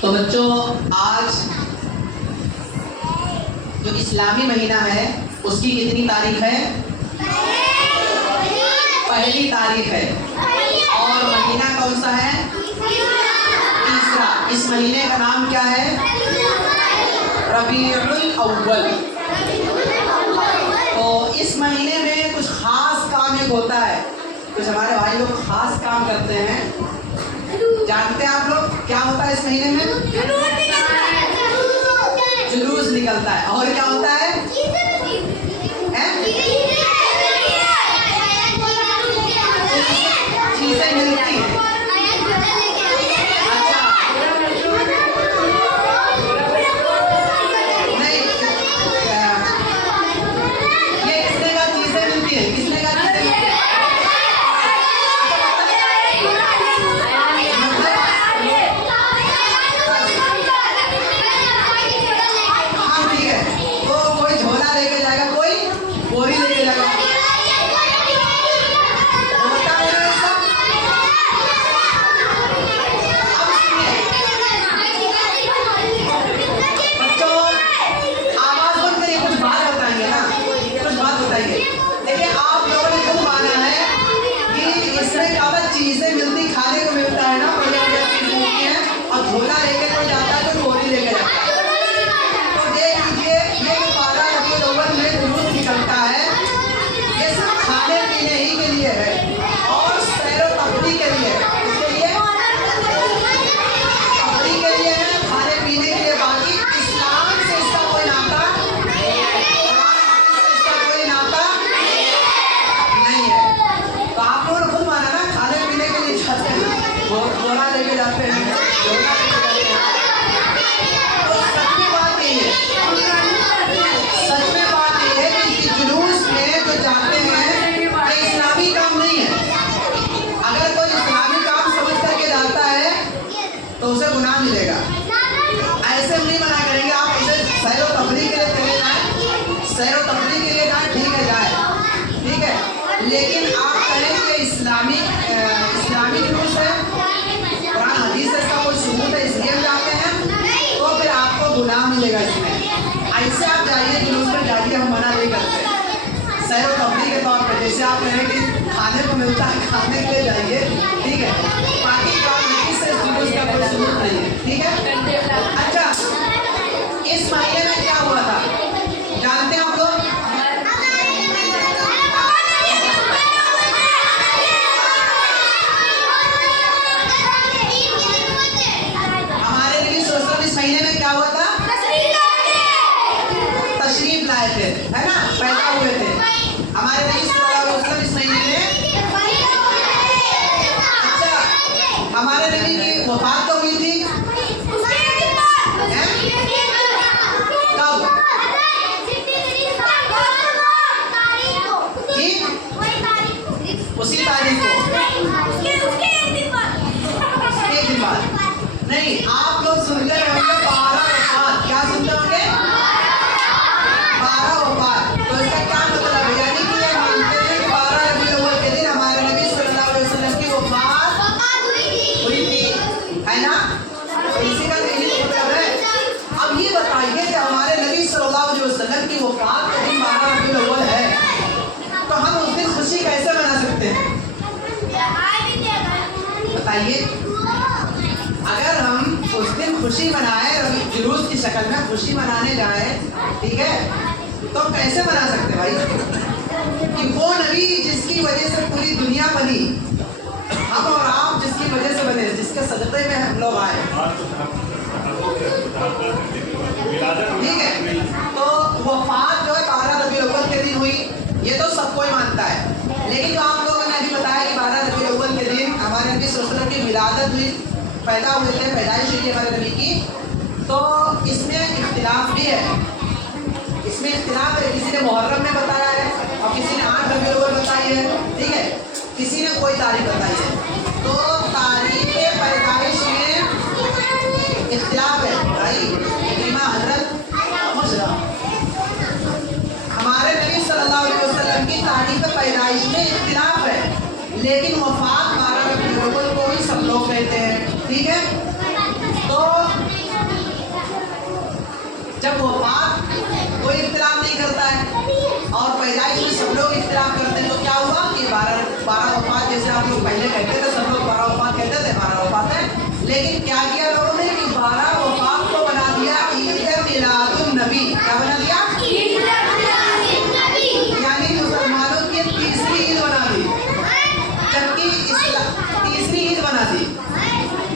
तो बच्चों, आज जो इस्लामी महीना है उसकी कितनी तारीख है? पहली तारीख है। और महीना कौन सा है? तीसरा। इस महीने का नाम क्या है? रबीउल अव्वल। तो इस महीने में कुछ खास काम एक होता है, कुछ हमारे भाई लोग खास काम करते हैं। जानते हैं आप लोग क्या होता है इस महीने में? जुलूस निकलता है। और क्या होता है? चीजें मिलती हैं। अच्छा, नहीं, ये किसने कहा चीजें मिलती है? किसने कहा चीजें मिलती है? हाँ ठीक है, तो कोई झोला लेके जाएगा, कोई बोरी लेके जाएगा। होता है ना ऐसा? अब सुनिए बच्चों, आवाज बंद करिए, कुछ बात बताएंगे ना, कुछ बात बताइए। देखिए, आप लोगों ने खुद माना है कि इसमें क्या होता है, चीजें मिलती, खाने को मिलता है ना, बढ़िया बढ़िया चीजें मिलती हैं। और झोला लेके कोई जाता है, कोई बोरी लेके जाता है। तो देख लीजिए, ये जो 12 रबीउल अव्वल में जुलूस निकलता है, ये सिर्फ खाने पीने ही के लिए है और सैर तफरीह के लिए है। इसके लिए तफरीह के लिए है, खाने पीने के लिए। बाकी इस्लाम से इसका कोई नाता, इसका कोई नाता नहीं है। तो आप लोगों ने खुद माना ना, खाने पीने के लिए जाते हैं, बोरा लेके जाते हैं, झोला लेके जाते हैं। तो सच में बात यही है, सच में बात यह है कि जुलूस में जो जाते हैं ये इस्लामी काम नहीं है। अगर कोई इस्लामी काम समझ करके जाता है तो उसे गुनाह मिलेगा। ऐसे हम नहीं मना करेंगे, आप उसे सैर व तफरीह के लिए चले जाएं, सैर व तफरीह के लिए जाएं, ठीक है जाए, ठीक है। लेकिन आप कहें कि इस्लामी जुलूस है, कुरान हदीस से इसका कोई सबूत है इसलिए हम जाते हैं, तो फिर आपको गुनाह मिलेगा इसमें। ऐसे आप जाइए, जुलूस में जाइए, हम मना नहीं करते। सैर व तफरीह के तौर पर, जैसे आप कहें कि खाने को मिलता है, खाने के लिए जाइए, ठीक है। बाकी काम नहीं, से जुलूस का कोई सबूत नहीं है, ठीक है। अच्छा, इस महीने में क्या हुआ था जानते हैं आप लोग? हमारे नबी सल्लल्लाहु अलैहि वसल्लम इस महीने में क्या हुआ था? तशरीफ लाए थे, है ना, पैदा हुए थे हमारे नबी सल्लल्लाहु अलैहि वसल्लम इस महीने में। अच्छा, हमारे नबी की वफात तो हुई थी कब? उसी तारीख को, एक दिन बाद नहीं। आप लोग सुनते होंगे 12 वफात। क्या सुनते होंगे? 12 वफात। तो इसका क्या मतलब है? यानी कि ये मानते हैं कि 12 रबीउल अव्वल के दिन हमारे नबी सल्लल्लाहु अलैहि वसल्लम की वफात हुई थी, है ना? तो इसी का यही मतलब है। अब ये बताइए कि हमारे नबी सल्लल्लाहु अलैहि वसल्लम की वफात का दिन 12 रबीउल अव्वल है, तो हम उस दिन खुशी कैसे मना सकते हैं? बताइए। अगर हम उस दिन खुशी मनाए, जुलूस की शक्ल में खुशी मनाने जाए, ठीक है, तो कैसे मना सकते भाई? कि वो नबी जिसकी वजह से पूरी दुनिया बनी, हम और आप जिसकी वजह से बने, जिसके सदक़े में हम लोग आए, ठीक है। तो वफात जो है 12 रबीउल अव्वल के दिन हुई, ये तो सब कोई मानता है। लेकिन जो आप लोगों ने अभी बताया कि 12 रबीउल अव्वल के दिन हमारे नबी सल्लल्लाहु अलैहि वसल्लम की विलादत हुई, पैदा हुए थे, पैदाइश हुई थी हमारे नबी की, तो इसमें इख्तिलाफ भी है। इसमें इख्तिलाफ है, किसी ने मुहर्रम में बताया है और किसी ने 8 रबीउल अव्वल बताई है, ठीक है, किसी ने कोई तारीख बताई है। तो तारीख पैदाइश में इख्तिलाफ है भाई। इमाम हजरत हमारे नबी सल्लल्लाहु अलैहि वसल्लम की तारीख पैदाइश में इख्तिलाफ है, लेकिन वफात 12 रबीउल अव्वल को ही सब लोग कहते हैं। ठीक है। तो जब वफात कोई इख्तिलाफ नहीं करता है और पैदाइश में सब लोग इख्तिलाफ करते हैं, तो क्या हुआ कि 12 वफात, जैसे आप लोग पहले कहते थे, सब लोग 12 वफात कहते थे, 12 वफात है। लेकिन क्या किया लोगों ने कि 12 वफात को बना दिया ईद मिलादुन नबी। क्या बना दिया? यानी मुसलमानों की तीसरी ईद बना दी, जबकि तीसरी ईद बना दी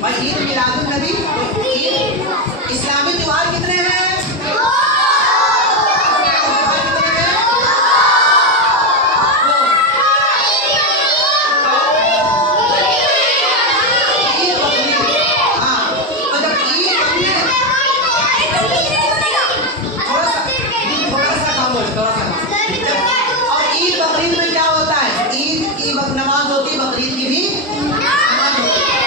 भाई ईद मिलादुन नबी। तो ईद इस्लामी त्योहार कितने हैं? नमाज होती, बकरीद की भी नमाज होती है।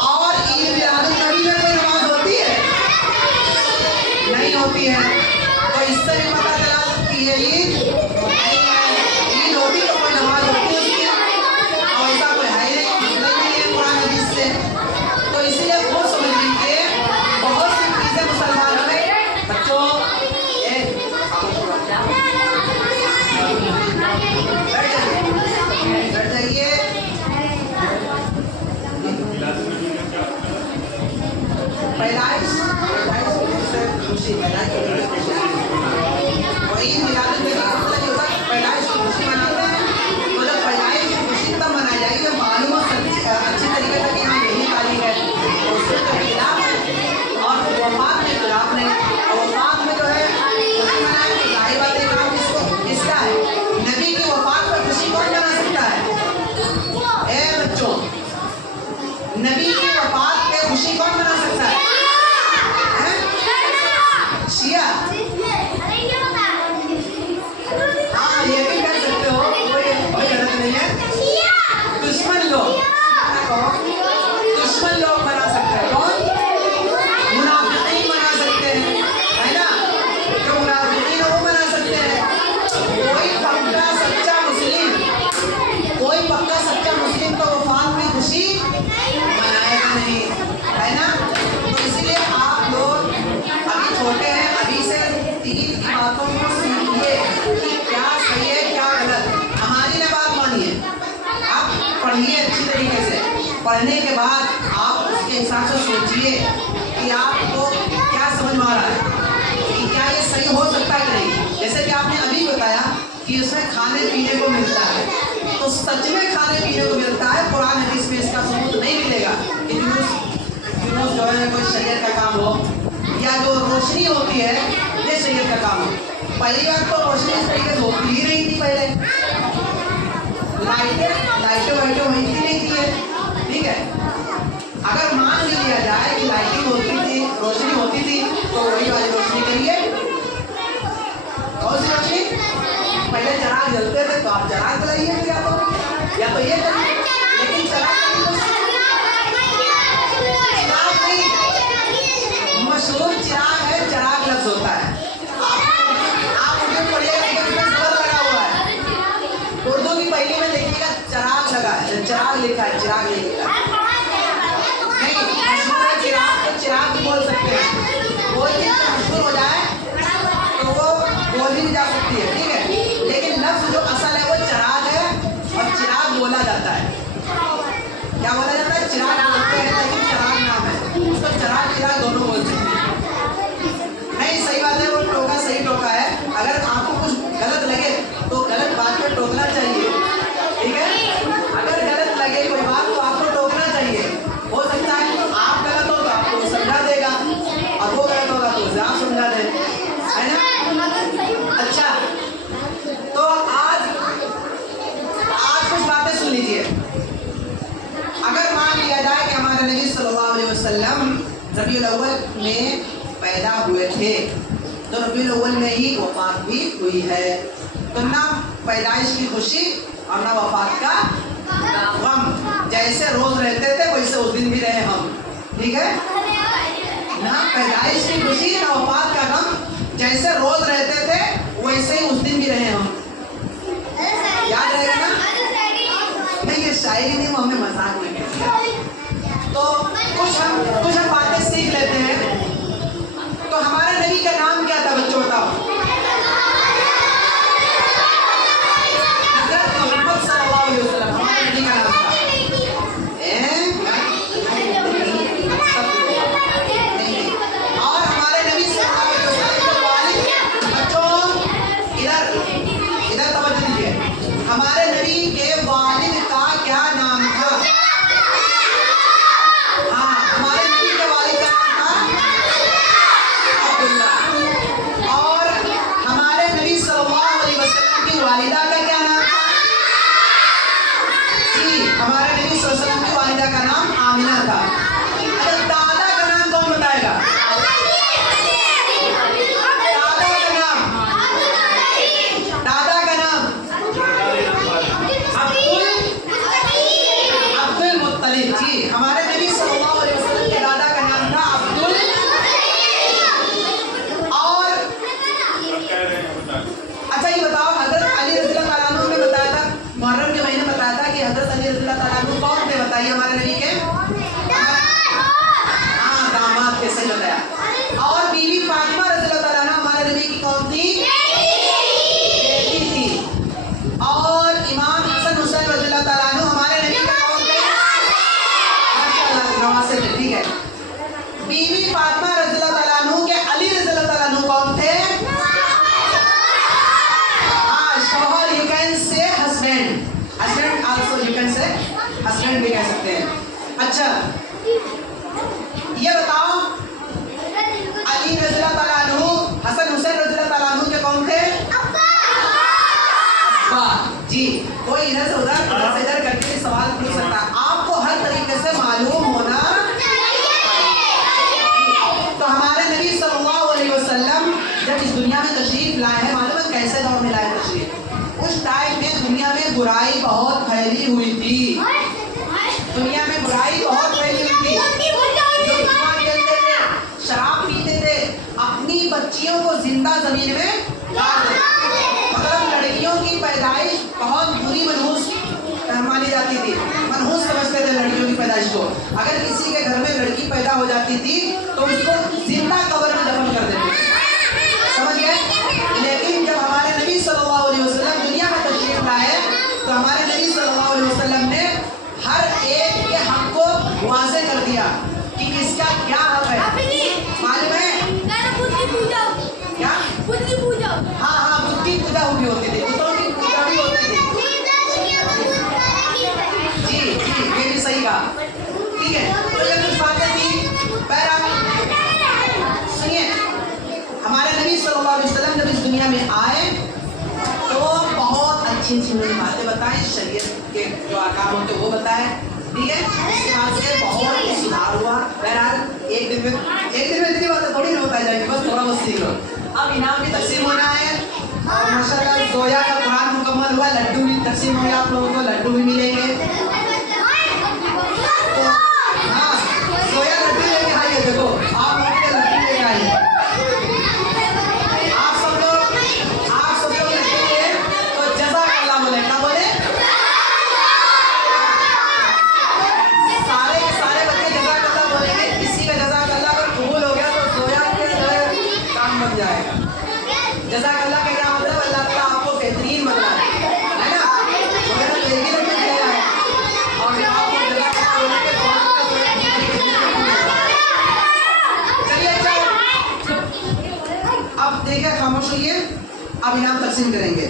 और ईद मिलादुन नबी में कोई नमाज होती है? नहीं होती है। तो इससे भी पता चला कि ये ईद होती तो कोई नमाज होती उसकी, और ऐसा कोई है नहीं है कुरान हदीस से। तो इसलिए वो समझ लीजिए बहुत सी चीजें मुसलमानों में बच्चों बैठ जाइए। पैदाइश खुशी, वही मिलादुन नबी का मतलब ये होता है पैदाइश की खुशी मनाते हैं। तो जब पैदाइश की खुशी तब मनाई जाएगी जब मालूम हो अच्छी तरीके से कि हाँ यही तारीख है, तो उससे तो खिलाफ है। और वफात में खिलाफ नहीं, और वफात में जो है खुशी मनाए तो जाहिर बात है काम किसका है? नबी की वफात पर खुशी कौन मना सकता है? ए बच्चों, नबी की वफात पे खुशी कौन मना सकता है? शिया? हाँ ये भी कर सकते हो, कोई गलत नहीं है। दुश्मन लोग, दुश्मन लोग मना सकते हैं। कौन? मुनाफिकीन मना सकते हैं, है ना? जो मुनाफिकीन है वो मना सकते हैं। कोई पक्का सच्चा मुस्लिम, कोई पक्का सच्चा मुस्लिम तो वफात में खुशी मनाएगा नहीं, है ना? तो इसलिए आप लोग अभी छोटे हैं, अभी से तीन बातों को सीखिए कि क्या सही है क्या गलत। हमारी ना बात मानिए, आप पढ़िए अच्छी तरीके से। पढ़ने के बाद आप उसके हिसाब से सोचिए कि आपको क्या समझ में आ रहा है कि क्या ये सही हो सकता है कि नहीं। जैसे कि आपने अभी बताया कि उसमें खाने पीने को मिलता है, तो सच में खाने पीने को मिलता है। कुरान हदीस में इसका सबूत नहीं मिलेगा कि जुलूस जो है कोई शरीयत का काम हो, या जो रोशनी होती है ये शरीयत का काम हो। पहली बार तो रोशनी इस तरीके से होती ही नहीं थी, पहले लाइटें वहीं की नहीं थी, ठीक है। अगर मान लिया जाए कि लाइटिंग होती थी, रोशनी होती थी, तो वही वाली रोशनी करिए। कौन सी रोशनी? पहले चिराग जलते थे तो आप चिराग जलाइए, या तो ये करिए। लेकिन चिराग मशहूर चिराग है, चिराग लफ्ज होता है। आप उर्दू पढ़िएगा तो इसमें ज़बर लगा हुआ है। उर्दू की पहली में देखिएगा चिराग लगा है, चिराग लिखा है, चिराग नहीं लिखा है। नहीं, मशहूर है चिराग, तो चिराग भी बोल सकते हैं। कोई चीज़ मशहूर हो जाए तो वो बोली भी जा सकती है, ठीक है। लेकिन लफ्ज जो असल है वो चिराग है, और चिराग बोला जाता है। क्या बोला जाता है? चिराग बोलते हैं, लेकिन चिराग नाम है, उसको चिराग दोनों बोलते हैं। नहीं, सही बात है, वो टोका सही टोका है। अगर आपको कुछ गलत लगे तो गलत बात पर टोकना चाहिए, ठीक है। अगर गलत लगे कोई बात तो आपको टोकना चाहिए। हो सकता है आप गलत हो तो आपको समझा देगा, और वो गलत होगा तो उसे आप समझा दे, है ना? अच्छा, तो आज कुछ बातें सुन लीजिए। अगर मान लिया जाए कि हमारे नबी सल्लल्लाहु अलैहि वसल्लम रबीउल अव्वल में पैदा हुए थे, तो रबीउल अव्वल में ही वफात भी हुई है, तो ना पैदाइश की खुशी और ना वफात का गम। जैसे रोज रहते थे वैसे उस दिन भी रहे हम, ठीक है ना? पैदाइश की खुशी ना वफात का गम, जैसे रोज रहते थे वैसे ही उस दिन भी रहे हम। याद रहेगा ना? नहीं, ये शायरी नहीं, हमने मजाक में किया। तो बताइए हमारे नबी के? हाँ, दामाद के, सही बताया। और बीवी फातिमा रज़ियल्लाहु ताला अन्हा हमारे नबी की कौन थी? बेटी थी। और इमाम हसन हुसैन रज़ियल्लाहु ताला अन्हु हमारे नबी के कौन थे? माशाअल्लाह, नवासे थे, ठीक है। बीवी फातिमा रज़ियल्लाहु ताला अन्हु के अली रज़ियल्लाहु ताला अन्हु कौन थे? हाँ, शौहर, you can say husband, husband also you can say husband भी कह सकते हैं। अच्छा, ये बताओ अली रज़ियल्लाहु ताला अन्हु हसन हुसैन रज़ियल्लाहु ताला अन्हु के कौन थे? अब्बा जी। कोई इधर से उधर करके सवाल पूछ सकता है, आपको हर तरीके से मालूम होना। तो हमारे नबी सल्लल्लाहु अलैहि वसल्लम जब इस दुनिया में तशरीफ लाए हैं, मालूम है कैसे दौर में लाए तशरीफ? उस टाइम में दुनिया में बुराई बहुत फैली हुई थी। दुनिया में बुराई बहुत फैली हुई थी। लोग जुआ खेलते थे, शराब पीते थे, अपनी बच्चियों को जिंदा जमीन में गाड़ देते थे। मतलब लड़कियों की पैदाइश बहुत बुरी मनहूस मानी जाती थी, मनहूस समझते थे लड़कियों की पैदाइश को। अगर किसी के घर में लड़की पैदा हो जाती थी तो उसको जिंदा कब्र में दफन कर देते थे, समझ गए? लेकिन जब हमारे नबी सल्लल्लाहु अलैहि वसल्लम दुनिया में तशरीफ लाए तो हमारे नबी सल्लल्लाहु अलैहि वसल्लम ने हर एक के हक को वाज़े कर दिया कि किसका क्या हक है। मालूम है क्या? हाँ हाँ, बुद्ध की पूजा भी होती थी, बुतों की पूजा भी होती थी। जी जी, ये भी सही कहा, ठीक है। तो ये कुछ बातें थी। सुनिए, हमारे नबी सल्लल्लाहु अलैहि वसल्लम जब इस दुनिया में आए तो बहुत अच्छी अच्छी बातें बताएं, शरीयत के जो आकाम होते वो बताए, ठीक है। इसके बाद से बहुत ही सुधार हुआ। बहरहाल एक दिन में इतनी बातें थोड़ी ना बताई जाएगी, बस थोड़ा बहुत सीख लो। अब इनाम भी तकसीम होना है और माशाल्लाह गोया का कुरान मुकम्मल हुआ, लड्डू भी तकसीम होंगे, आप लोगों को लड्डू भी मिलेंगे। तो हाँ, गोया लड्डू लेके आइए, देखो आप लोग के लड्डू लेके आइए। आप सब लोग लड्डू लिए तो जज़ाकल्लाह बोले, क्या बोले? सारे के सारे बच्चे जज़ाकल्लाह बोलेंगे। किसी का जज़ाकल्लाह अगर कबूल हो गया तो गोया के काम बन जाएगा। जज़ाकल्लाह का क्या मतलब? अल्लाह ताला आपको बेहतरीन बना है ना? मगर तो एक ही लड्डू दिया है और आपको जज़ाकल्लाह बोलने के चलिए। अच्छा, अब देखिए, खामोश होइए, अब इनाम तकसीम करेंगे।